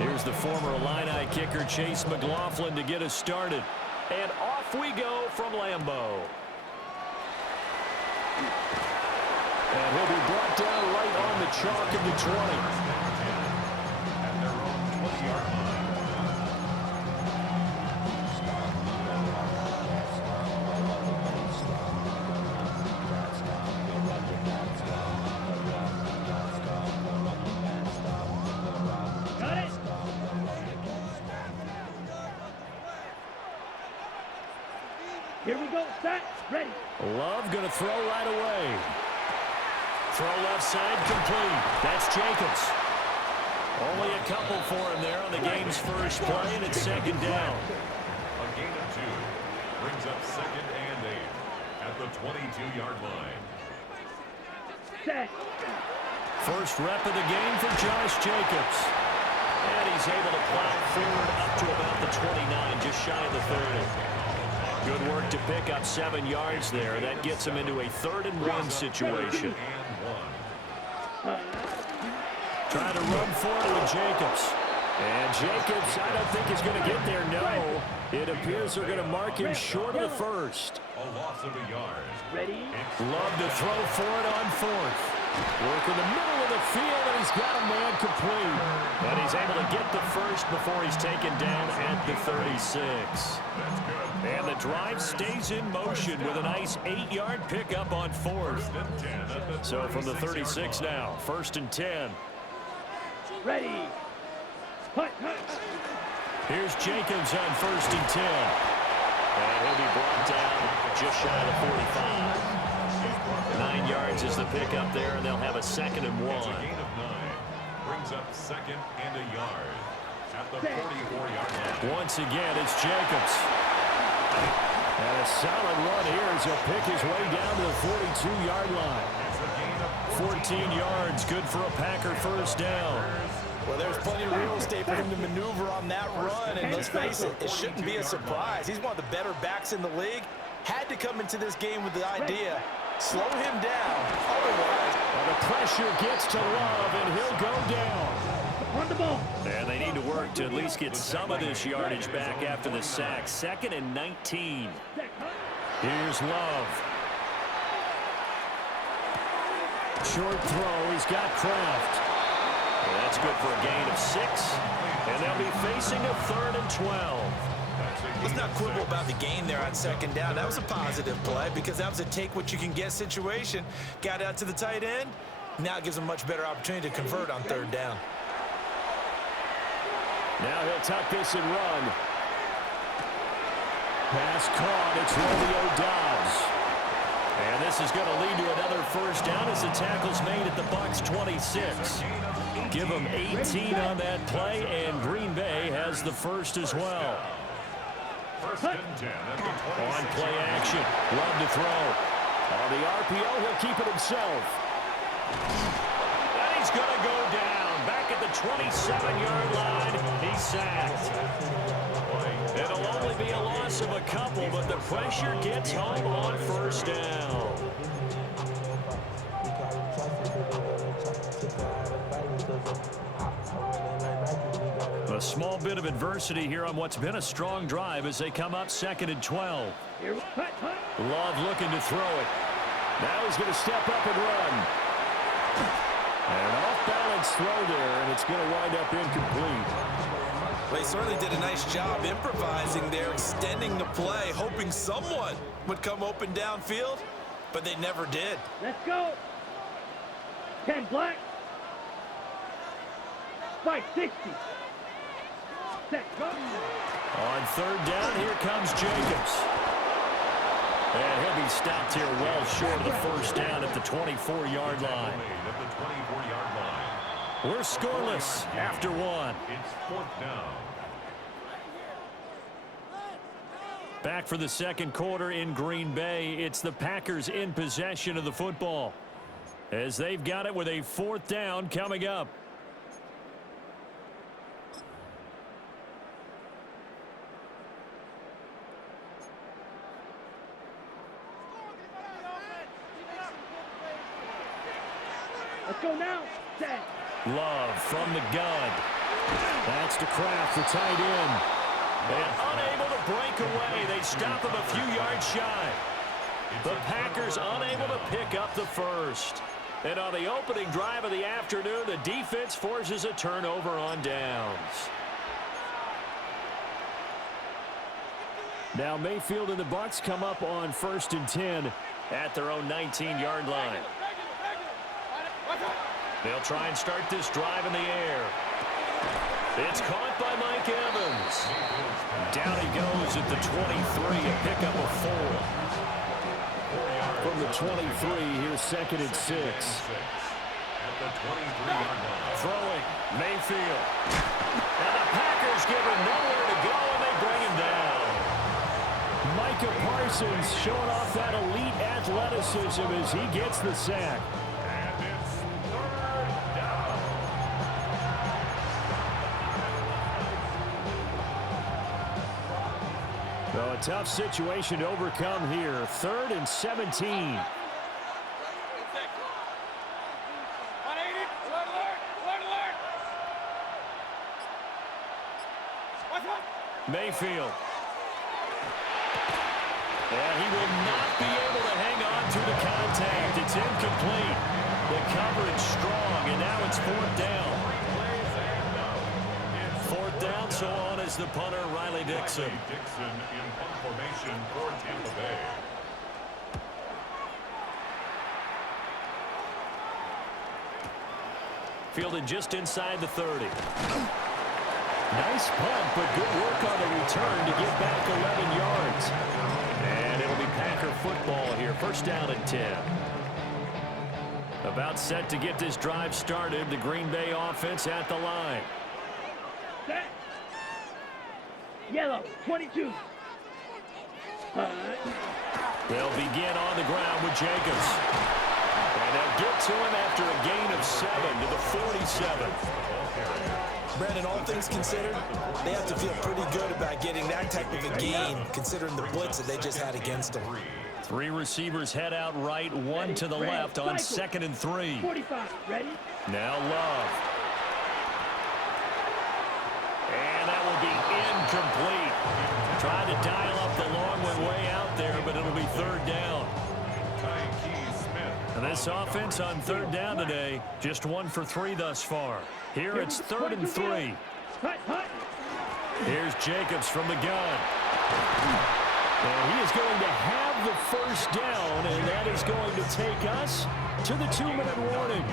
Here's the former Illini kicker Chase McLaughlin to get us started. And off we go from Lambeau. And he'll be brought down right on the chalk of the 20. At their own 20-yard line. Here we go, set, ready. Love going to throw right away. Throw left side complete. That's Jacobs. Only a couple for him there on the game's first play, and it's second down. A gain of 2 brings up 2nd and 8 at the 22-yard line. Set. First rep of the game for Josh Jacobs. And he's able to plow forward up to about the 29, just shy of the 30. Good work to pick up 7 yards there. That gets him into a 3rd and 1 situation. Trying to run for it with Jacobs. And Jacobs, I don't think he's going to get there, no. It appears they're going to mark him short of the first. A loss of a yard. Ready? Love to throw for it on 4th. Work in the middle of the field, and he's got a man complete. But he's able to get the first before he's taken down at the 36. That's good. And the drive stays in motion with a nice 8-yard pickup on 4th. So from the 36 now, 1st and 10. Ready. Hut, hut. Here's Jacobs on 1st and 10. And he'll be brought down just shy of the 45. 9 yards is the pickup there, and they'll have a 2nd and 1. It's a gain of 9. Brings up 2nd and a yard at the 44-yard line. Once again, it's Jacobs. And a solid run here as he'll pick his way down to the 42-yard line. 14 yards, good for a Packer first down. Well, there's plenty of real estate for him to maneuver on that run, and let's face it, it shouldn't be a surprise. He's one of the better backs in the league. Had to come into this game with the idea, slow him down, otherwise. Well, the pressure gets to Love, and he'll go down. On the ball. And they need to work to at least get some of this yardage back after the sack. 2nd and 19. Here's Love. Short throw, he's got Kraft. And that's good for a gain of 6. And they'll be facing a 3rd and 12. Let's not quibble about the gain there on 2nd down. That was a positive play because that was a take-what-you-can-get situation. Got out to the tight end. Now it gives him a much better opportunity to convert on 3rd down. Now he'll tuck this and run. Pass caught. It's Romeo Doubs. And this is going to lead to another first down as the tackle's made at the Bucs 26. Give them 18 on that play, and Green Bay has the first as well. On play action. Love to throw. On the RPO, he'll keep it himself. And he's going to go down. Back at the 27-yard line, he's sacked. It'll only be a loss of a couple, but the pressure gets home on first down. A small bit of adversity here on what's been a strong drive as they come up 2nd and 12. Love looking to throw it. Now he's going to step up and run. An off-balance throw there, and it's going to wind up incomplete. Well, he certainly did a nice job improvising there, extending the play, hoping someone would come open downfield, but they never did. Let's go. 10 black. 560. Set, go. On 3rd down, here comes Jacobs. And he'll be stopped here well short of the first down at the 24-yard line. We're scoreless after 1. It's 4th down. Back for the 2nd quarter in Green Bay. It's the Packers in possession of the football as they've got it with a 4th down coming up. Let's go now. Set. Love from the gun. That's to Kraft, the tight end. And unable to break away. They stop him a few yards shy. The Packers unable to pick up the first. And on the opening drive of the afternoon, the defense forces a turnover on downs. Now Mayfield and the Bucs come up on 1st and 10 at their own 19-yard line. They'll try and start this drive in the air. It's caught by Mike Evans. Down he goes at the 23, a pickup of 4. From the 23, here's 2nd and 6. Throwing, Mayfield. And the Packers give him nowhere to go, and they bring him down. Micah Parsons showing off that elite athleticism as he gets the sack. And it's 3rd down. So a tough situation to overcome here. 3rd and 17. Mayfield. And he will not be able to hang on through the contact. It's incomplete. The coverage strong, and now it's 4th down. 4th down, so on is the punter, Riley Dixon. Dixon in punt formation for Tampa Bay. Fielded just inside the 30. Nice punt, but good work on the return to get back 11 yards. And it'll be Packer football here. 1st down and 10. About set to get this drive started. The Green Bay offense at the line. Set. Yellow, 22. They'll begin on the ground with Jacobs. And they'll get to him after a gain of 7 to the 47. Brandon, all things considered, they have to feel pretty good about getting that type of a gain, considering the blitz that they just had against them. 3 receivers head out right, 1 to the left on 2nd and 3. 45, ready? Now Love. And that will be incomplete. Tried to dial up the long one way out there, but it'll be 3rd down. And this offense on 3rd down today, just 1 for 3 thus far. Here it's 3rd and 3. Here's Jacobs from the gun. And he is going to have the 1st down, and that is going to take us to the 2-minute warning.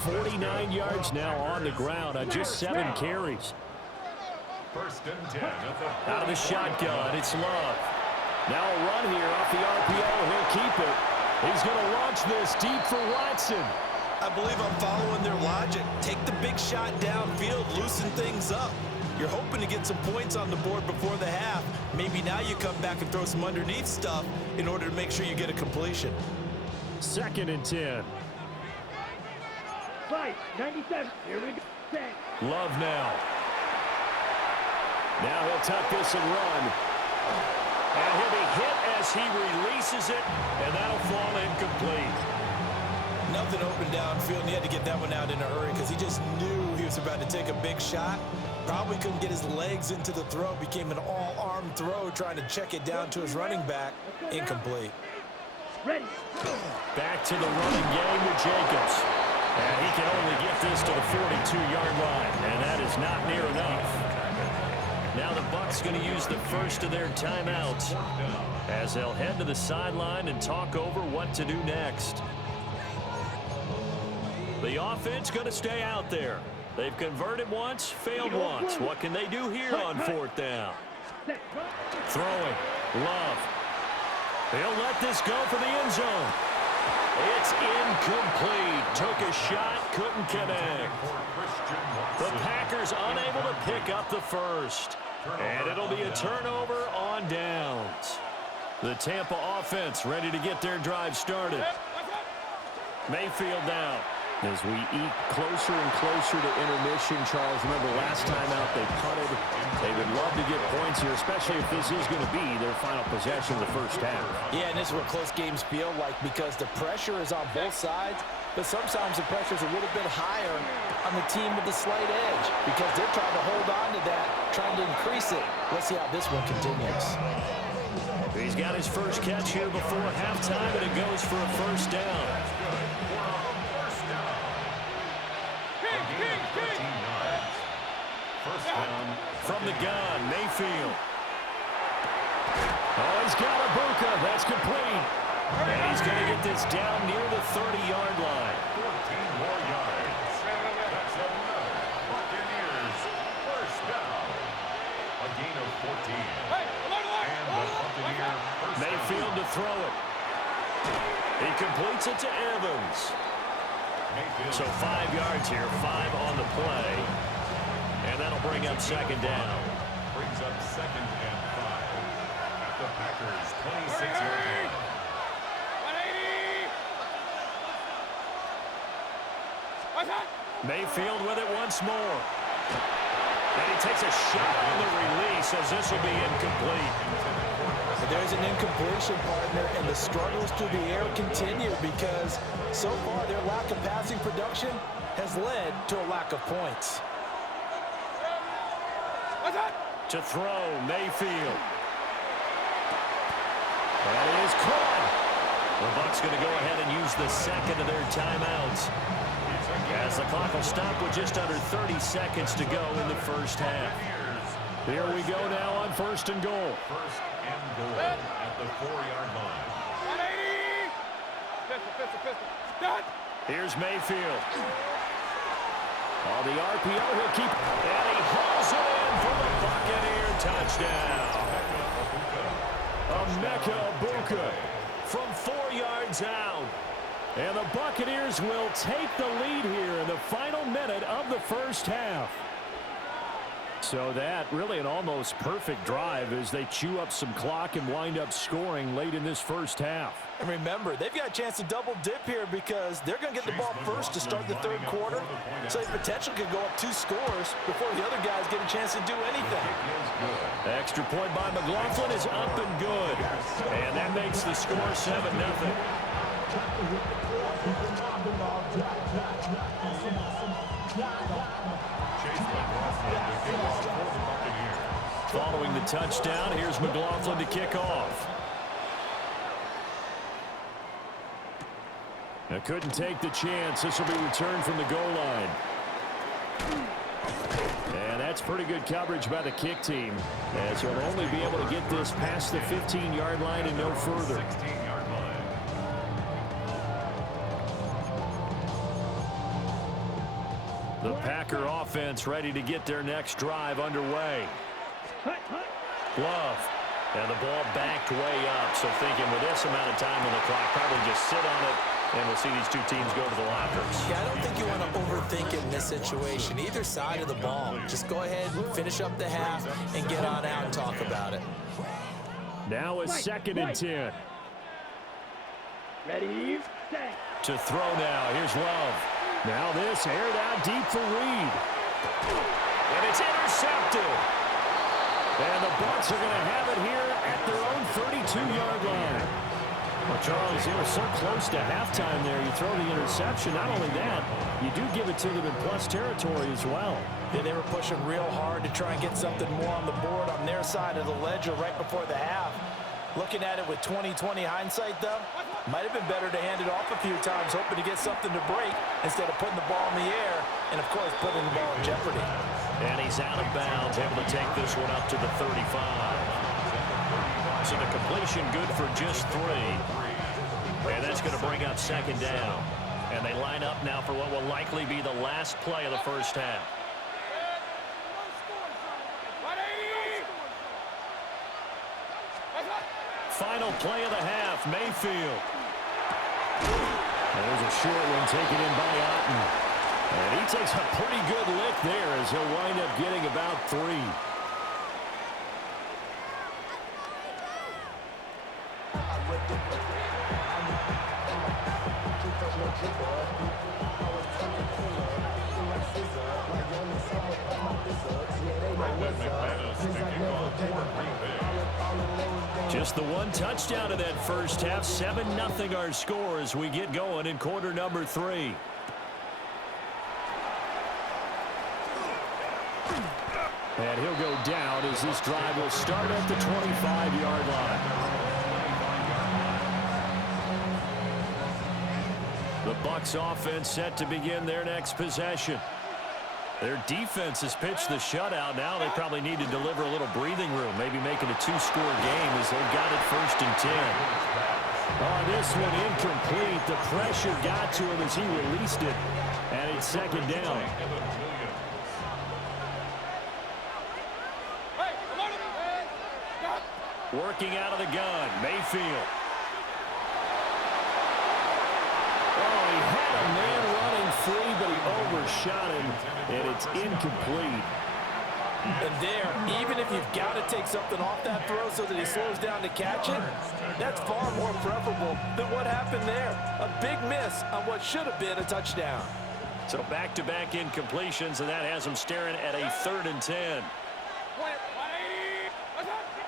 49 yards now on the ground on just 7 carries. 1st and 10 at the Out of the shotgun, it's Love. Now a run here off the RPO. He'll keep it. He's going to launch this deep for Watson. I believe I'm following their logic. Take the big shot downfield, loosen things up. You're hoping to get some points on the board before the half. Maybe now you come back and throw some underneath stuff in order to make sure you get a completion. 2nd and 10. Fight, 97. Here we go. Set. Love now. Now he'll tuck this and run. And he'll be hit as he releases it, and that'll fall incomplete. Nothing open downfield, and he had to get that one out in a hurry because he just knew he was about to take a big shot. Probably couldn't get his legs into the throw. Became an all-arm throw trying to check it down to his running back. Incomplete. Ready. Back to the running game with Jacobs. And he can only get this to the 42-yard line, and that is not near enough. Now the Bucs going to use the first of their timeouts as they'll head to the sideline and talk over what to do next. The offense going to stay out there. They've converted once, failed once. What can they do here on 4th down? Throwing. Love. He'll let this go for the end zone. It's incomplete. Took a shot, couldn't connect. The Packers unable to pick up the first. And it'll be a turnover on downs. The Tampa offense ready to get their drive started. Mayfield down. As we eat closer and closer to intermission, Charles, remember last time out they punted. They would love to get points here, especially if this is going to be their final possession of the first half. Yeah, and this is what close games feel like because the pressure is on both sides, but sometimes the pressure is a little bit higher on the team with the slight edge because they're trying to hold on to that, trying to increase it. Let's see how this one continues. He's got his first catch here before halftime, and it goes for a first down. First down from the gun, Mayfield. Oh, he's got a Baker. That's complete. And he's going to get this down near the 30-yard line. 14 more yards. That's another Buccaneers first down. A gain of 14. And the Buccaneer first Mayfield to throw it. He completes it to Evans. Mayfield. So 5 yards here, 5 on the play. And that'll bring up second down. Brings up second and 5 at the Packers' 26-yard line. Mayfield with it once more. And he takes a shot on the release as this will be incomplete. There's an incompletion, partner, and the struggles through the air continue because so far their lack of passing production has led to a lack of points. To throw, Mayfield. That is caught. The Bucs going to go ahead and use the second of their timeouts, as the clock will stop with just under 30 seconds to go in the first half. Here we go now on first and goal. First and goal at the 4-yard line. Here's Mayfield. On the RPO, he'll keep, and he hauls it in for the Buccaneer touchdown. Emeka Egbuka from 4 yards out. And the Buccaneers will take the lead here in the final minute of the first half. So that really an almost perfect drive as they chew up some clock and wind up scoring late in this first half. And remember, they've got a chance to double dip here because they're going to get the ball first to start the third quarter. So they potentially could go up 2 scores before the other guys get a chance to do anything. Extra point by McLaughlin is up and good. And that makes the score 7-0. Following the touchdown, here's McLaughlin to kick off. Now couldn't take the chance. This will be returned from the goal line. And that's pretty good coverage by the kick team, as he'll only be able to get this past the 15-yard line and no further. 16-yard line. The Packer offense ready to get their next drive underway. Love. And the ball backed way up. So thinking with this amount of time on the clock, probably just sit on it, and we'll see these two teams go to the lockers. Yeah, I don't think you want to overthink it in this situation. Either side of the ball. Just go ahead, finish up the half, and get on out and talk about it. Now a second and 10. Ready, set. To throw now. Here's Love. Now this aired out deep for Reed. And it's intercepted. And the Bucs are going to have it here at their own 32-yard line. Well, Charles, they were so close to halftime there. You throw the interception. Not only that, you do give it to them in plus territory as well. Yeah, they were pushing real hard to try and get something more on the board on their side of the ledger right before the half. Looking at it with 20/20 hindsight, though, might have been better to hand it off a few times, hoping to get something to break instead of putting the ball in the air and, of course, putting the ball in jeopardy. And he's out of bounds, able to take this one up to the 35. So the completion good for just 3. And that's going to bring up second down. And they line up now for what will likely be the last play of the first half. Final play of the half, Mayfield. There's a short one taken in by Otten. And he takes a pretty good lick there as he'll wind up getting about 3. Just the one touchdown in that first half. 7-0 our score as we get going in quarter number 3. And he'll go down as this drive will start at the 25-yard line. The Bucs offense set to begin their next possession. Their defense has pitched the shutout. Now they probably need to deliver a little breathing room, maybe make it a two-score game as they've got it 1st and 10. Oh, this one incomplete. The pressure got to him as he released it, and it's 2nd down. Working out of the gun, Mayfield. Oh, he had a man running free, but he overshot him, and it's incomplete. And there, even if you've got to take something off that throw so that he slows down to catch it, that's far more preferable than what happened there. A big miss on what should have been a touchdown. So back-to-back incompletions, and that has him staring at a 3rd and 10.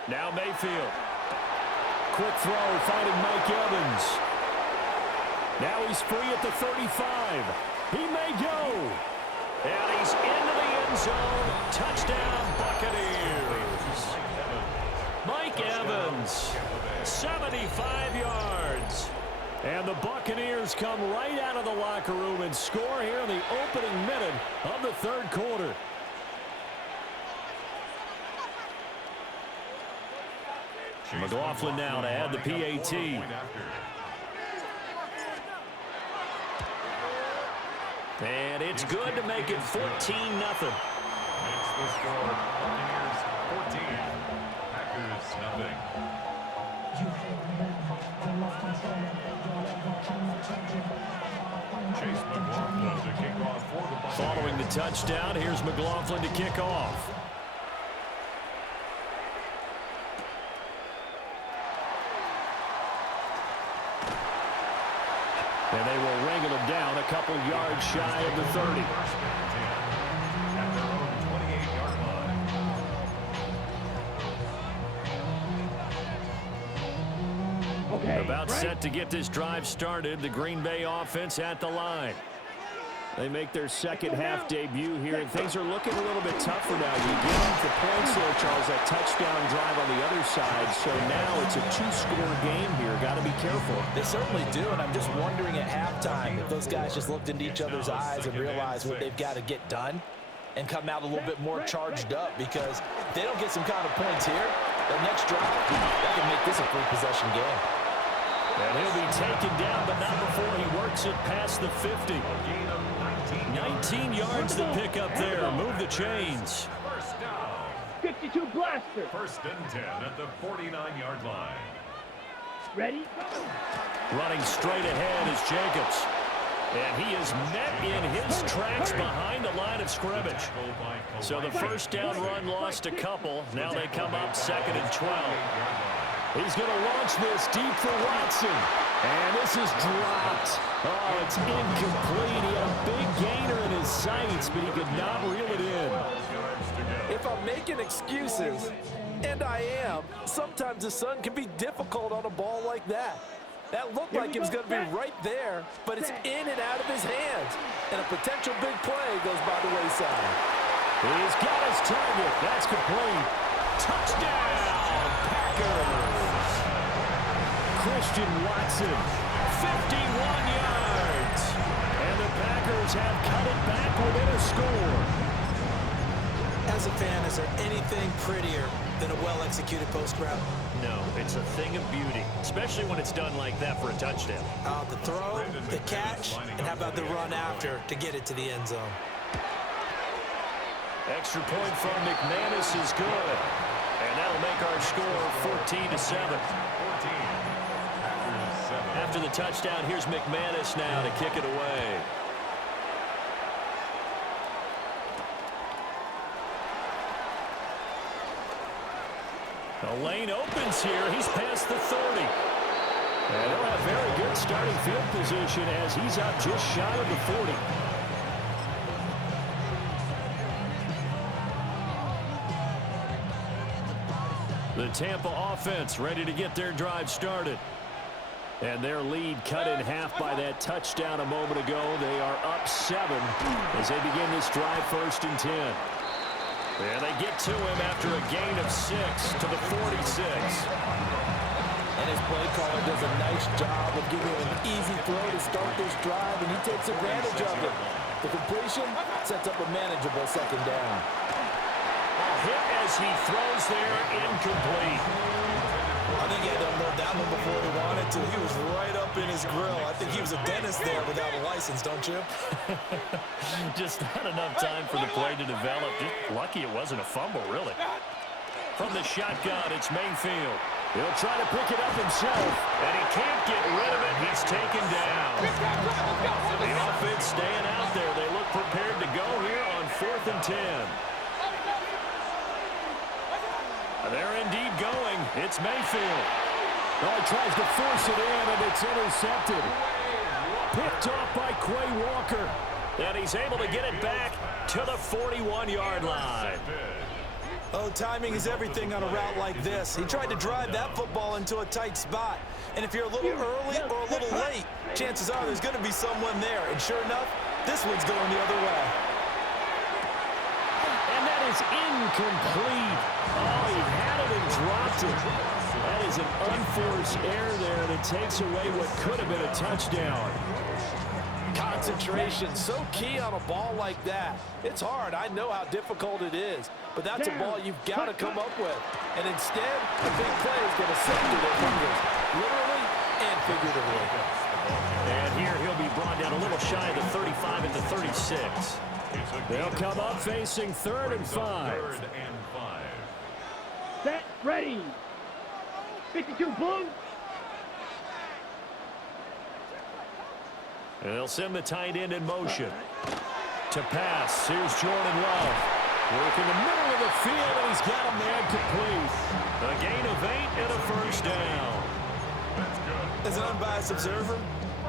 Now Mayfield. Quick throw, finding Mike Evans. Now he's free at the 35. He may go. And he's into the end zone. Touchdown, Buccaneers. Mike Evans, 75 yards. And the Buccaneers come right out of the locker room and score here in the opening minute of the 3rd quarter. McLaughlin now to add the PAT. And it's good to make it 14-0. Makes the score Buccaneers 14, Packers nothing. Chase McLaughlin to kick off for the Buccaneers. Following the touchdown, here's McLaughlin to kick off. And they will wrangle him down a couple yards shy of the 30. At their own 28-yard line. Okay. About right. set to get this drive started. The Green Bay offense at the line. They make their second half debut here, and things are looking a little bit tougher now. You get the points there, Charles, that touchdown drive on the other side. So now it's a two-score game here. Got to be careful. They certainly do, and I'm just wondering at halftime if those guys just looked into each other's eyes and realized what they've got to get done and come out a little bit more charged up, because if they don't get some kind of points here, the next drive, that can make this a three-possession game. And he'll be taken down, but not before he works it past the 50. 19 yards to pick up there. Move the chains. First down. 52 blaster. 1st and 10 at the 49-yard line. Ready? Running straight ahead is Jacobs. And he is met in his tracks behind the line of scrimmage. So the first down run lost a couple. Now they come up 2nd and 12. He's going to launch this deep for Watson. And this is dropped. Oh, it's incomplete. He had a big gainer in his sights, but he could not reel it in. If I'm making excuses, and I am, sometimes the sun can be difficult on a ball like that. That looked like it was going to be right there, but it's in and out of his hands. And a potential big play goes by the wayside. He's got his target. That's complete. Touchdown, Packers. Christian Watson, 51 yards. And the Packers have cut it back within a score. As a fan, is there anything prettier than a well-executed post route? No, it's a thing of beauty, especially when it's done like that for a touchdown. The throw, the catch, and how about the run after to get it to the end zone? Extra point from McManus is good. And that'll make our score 14-7. After the touchdown, here's McManus now to kick it away. The lane opens here. He's past the 30. And they'll have very good starting field position as he's up just shy of the 40. The Tampa offense ready to get their drive started. And their lead cut in half by that touchdown a moment ago. They are up 7 as they begin this drive 1st and 10. And they get to him after a gain of 6 to the 46. And his play caller does a nice job of giving him an easy throw to start this drive, and he takes advantage of it. The completion sets up a manageable second down. Hit as he throws there, incomplete. I think he had to unload that one before he wanted to. He was right up in his grill. I think he was a dentist there without a license, don't you? Just not enough time for the play to develop. Just lucky it wasn't a fumble, really. From the shotgun, it's Mayfield. He'll try to pick it up himself, and he can't get rid of it. He's taken down. The offense staying out there. They look prepared to go here on 4th and 10. They're indeed going. It's Mayfield. Oh, he tries to force it in, and it's intercepted. Picked off by Quay Walker. And he's able to get it back to the 41-yard line. Oh, timing is everything on a route like this. He tried to drive that football into a tight spot. And if you're a little early or a little late, chances are there's going to be someone there. And sure enough, this one's going the other way. And that is incomplete. Oh, he had it and dropped it. That is an unforced error there, and it takes away what could have been a touchdown. Concentration, so key on a ball like that. It's hard. I know how difficult it is, but that's a ball you've got to come up with. And instead, a big play is going to set through their fingers, literally and figuratively. And here he'll be brought down a little shy of the 35 at the 36. They'll come up facing 3rd and 5. Set, ready. 52 blue. And they'll send the tight end in motion. To pass, here's Jordan Love. Working the middle of the field, and he's got a man complete. A gain of 8 and a first down. As an unbiased observer,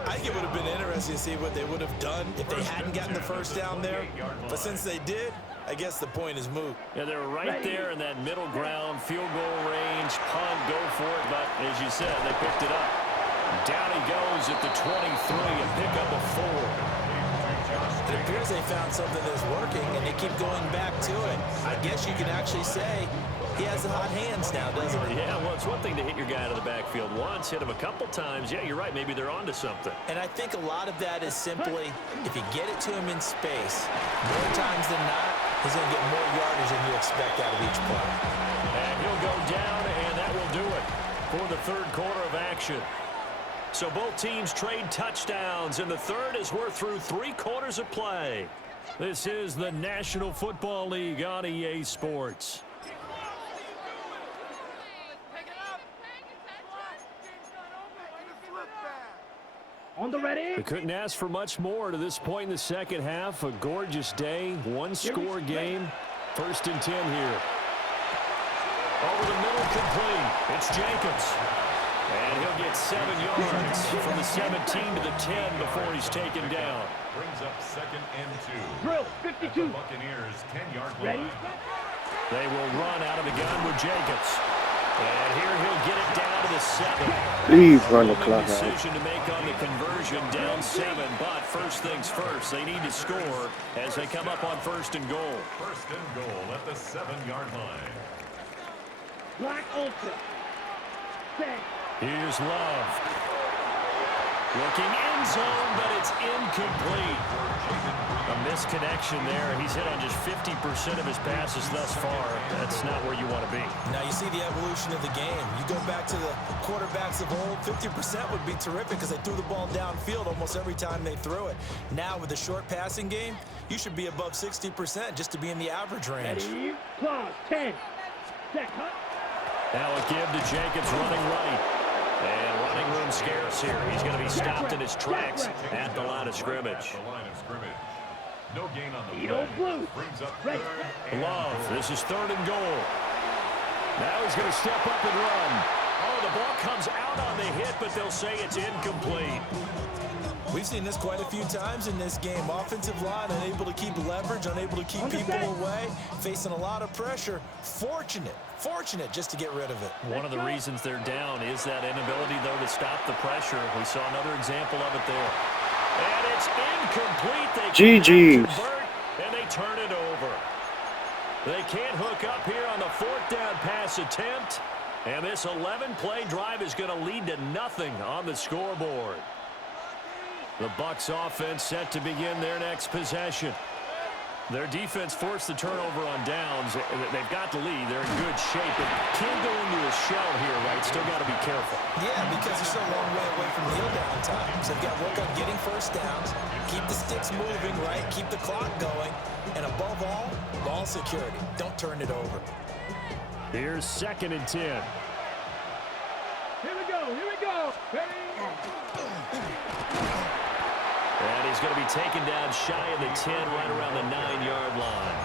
I think it would have been interesting to see what they would have done if they hadn't gotten the first down there. But since they did, I guess the point is moot. Yeah, they're right there in that middle ground, field goal range, punt, go for it. But as you said, they picked it up. Down he goes at the 23, a pickup of 4. It appears they found something that's working, and they keep going back to it. I guess you can actually say he has the hot hands now, doesn't he? Yeah, well, it's one thing to hit your guy out of the backfield once, hit him a couple times. Yeah, you're right. Maybe they're onto something. And I think a lot of that is simply, if you get it to him in space, more times than not, he's going to get more yardage than you expect out of each play. And he'll go down, and that will do it for the 3rd quarter of action. So both teams trade touchdowns, and the third as we're through 3 quarters of play. This is the National Football League on EA Sports. On the ready. They couldn't ask for much more to this point in the second half. A gorgeous day, 1-score game. 1st and 10 here. Over the middle, complete. It's Jacobs. And he'll get 7 yards from the 17 to the 10 before he's taken down. Brings up 2nd and 2. Drill, 52. Buccaneers 10-yard line. Ready? They will run out of the gun with Jacobs. And here he'll get it down to the 7. Please run the clock out. Decision to make on the conversion, down 7. But first things first, they need to score as they come up on 1st and goal. 1st and goal at the 7-yard line. Black Ultra. Set. Here's Love. Looking end zone, but it's incomplete. A misconnection there. He's hit on just 50% of his passes thus far. That's not where you want to be. Now you see the evolution of the game. You go back to the quarterbacks of old, 50% would be terrific because they threw the ball downfield almost every time they threw it. Now with the short passing game, you should be above 60% just to be in the average range. Ready? Clause 10. Set. Cut. Now a give to Jacobs running right. And running room scarce here. He's going to be stopped in his tracks at the line of scrimmage. No gain on the Eagle blue. Brings up Ready. 3rd and Love, this is 3rd and goal. Now he's going to step up and run. Oh, the ball comes out on the hit, but they'll say it's incomplete. We've seen this quite a few times in this game. Offensive line unable to keep leverage, unable to keep people away, facing a lot of pressure. Fortunate just to get rid of it. One of the reasons they're down is that inability, though, to stop the pressure. We saw another example of it there. And it's incomplete. They GG's. convert, and they turn it over. They can't hook up here on the 4th down pass attempt. And this 11-play drive is going to lead to nothing on the scoreboard. The Bucs offense set to begin their next possession. Their defense forced the turnover on downs. They've got the lead. They're in good shape, but can't go into a shell here, right? Still got to be careful. Yeah, because they're still a long way away from kneel down time. So they've got to work on getting first downs, keep the sticks moving, right? Keep the clock going. And above all, ball security. Don't turn it over. Here's 2nd and 10. Here we go. Here we go. And he's going to be taken down shy of the 10, right around the 9-yard line.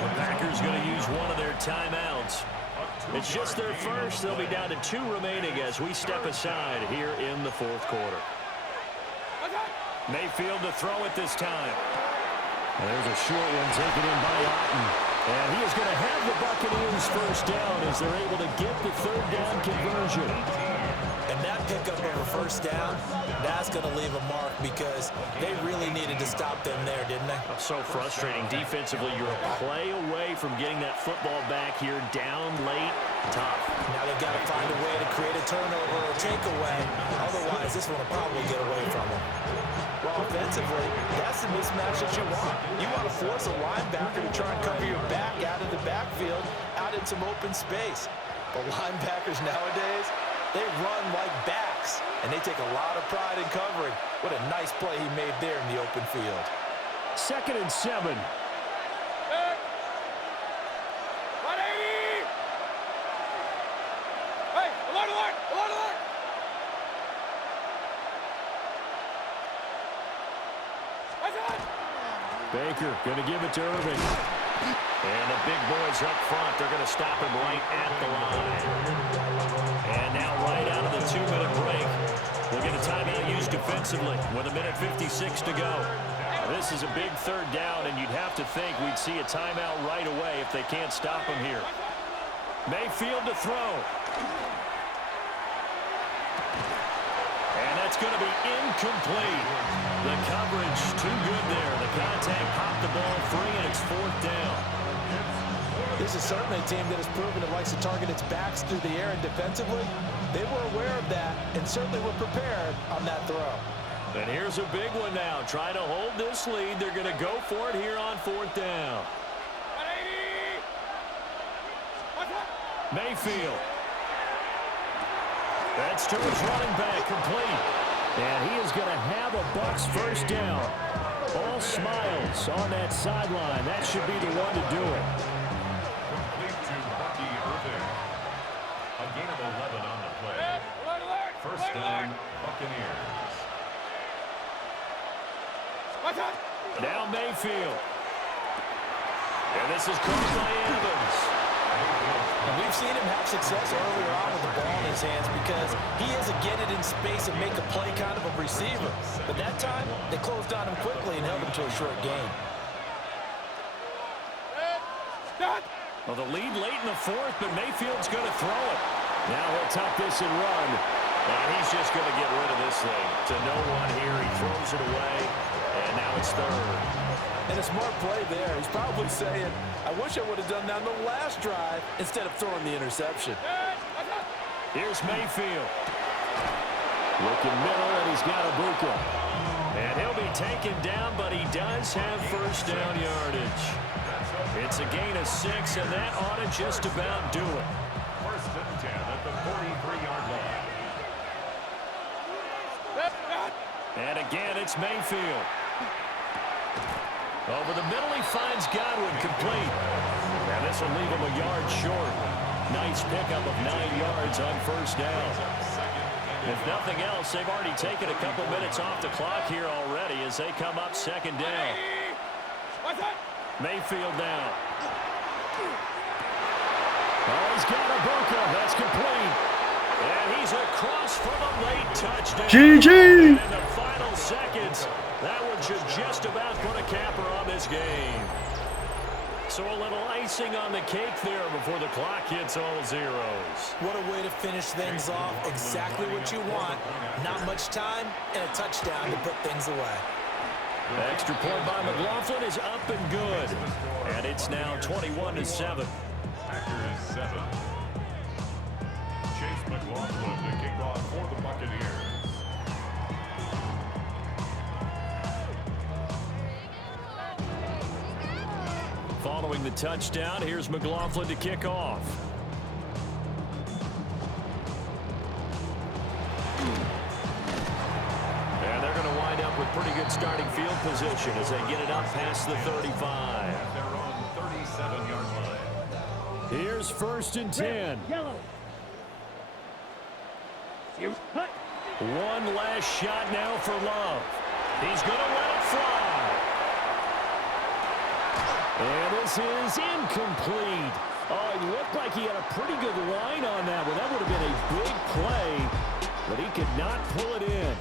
The Packers going to use one of their timeouts. It's just their first. They'll be down to 2 remaining as we step aside here in the 4th quarter. Mayfield to throw it this time. And there's a short one taken in by Otten. And he is going to have the Buccaneers first down as they're able to get the 3rd down conversion. And that pickup of a first down, that's going to leave a mark because they really needed to stop them there, didn't they? So frustrating defensively. You're a play away from getting that football back here, down late. Tough. Now they've got to find a way to create a turnover or takeaway. Otherwise, this one will probably get away from them. Well, offensively, that's the mismatch that you want. You want to force a linebacker to try and cover your back out of the backfield, out in some open space. But linebackers nowadays, they run like backs, and they take a lot of pride in covering. What a nice play he made there in the open field. 2nd and 7. 180. Hey, alert. Baker going to give it to Irving. And the big boys up front, they're going to stop him right at the line. And now right out of the 2-minute break, we'll get a timeout used defensively with 1:56 to go. This is a big 3rd down, and you'd have to think we'd see a timeout right away if they can't stop him here. Mayfield to throw. And that's going to be incomplete. The coverage too good there. The contact popped the ball free, and it's 4th down. This is certainly a team that has proven it likes to target its backs through the air and defensively. They were aware of that and certainly were prepared on that throw. And here's a big one now. Trying to hold this lead. They're going to go for it here on 4th down. 180. Mayfield. That's to his running back, complete. And he is going to have a Bucs first down. All smiles on that sideline. That should be the one to do it. Complete to Bucky Irving. A gain of 11 on the play. First down, Buccaneers. Now Mayfield. And this is caught by Evans. And we've seen him have success earlier on with the ball in his hands because he is a get it in space and make a play kind of a receiver. But that time, they closed on him quickly and held him to a short gain. Well, the lead late in the 4th, but Mayfield's going to throw it. Now he'll tuck this and run. And he's just going to get rid of this thing. To no one here. He throws it away. And now it's 3rd. And a smart play there. He's probably saying, I wish I would have done that on the last drive instead of throwing the interception. Here's Mayfield. Looking middle, and he's got Ibuka. And he'll be taken down, but he does have first down yardage. It's a gain of 6, and that ought to just about do it. First and 10 at the 43-yard line. And again, it's Mayfield. Over the middle, he finds Godwin, complete. And this will leave him a yard short. Nice pickup of 9 yards on first down. If nothing else, they've already taken a couple minutes off the clock here already as they come up 2nd down. Mayfield down. Oh, he's got Ibuka. That's complete. And he's across for the late touchdown. GG! And in the final seconds, that one should just about put a capper on this game. So a little icing on the cake there before the clock hits all zeros. What a way to finish things off. Exactly what you want. Not much time and a touchdown to put things away. Extra point by McLaughlin is up and good. And it's now 21-7. Packers 7. Chase McLaughlin to kick off for the Buccaneers. Following the touchdown, here's McLaughlin to kick off. And they're going to wind up with pretty good starting field position as they get it up past the 35. At their own 37-yard line. Here's 1st and 10. Yellow. One last shot now for Love. He's going to let it fly. And this is incomplete. Oh, it looked like he had a pretty good line on that one. That would have been a big play, but he could not pull it in.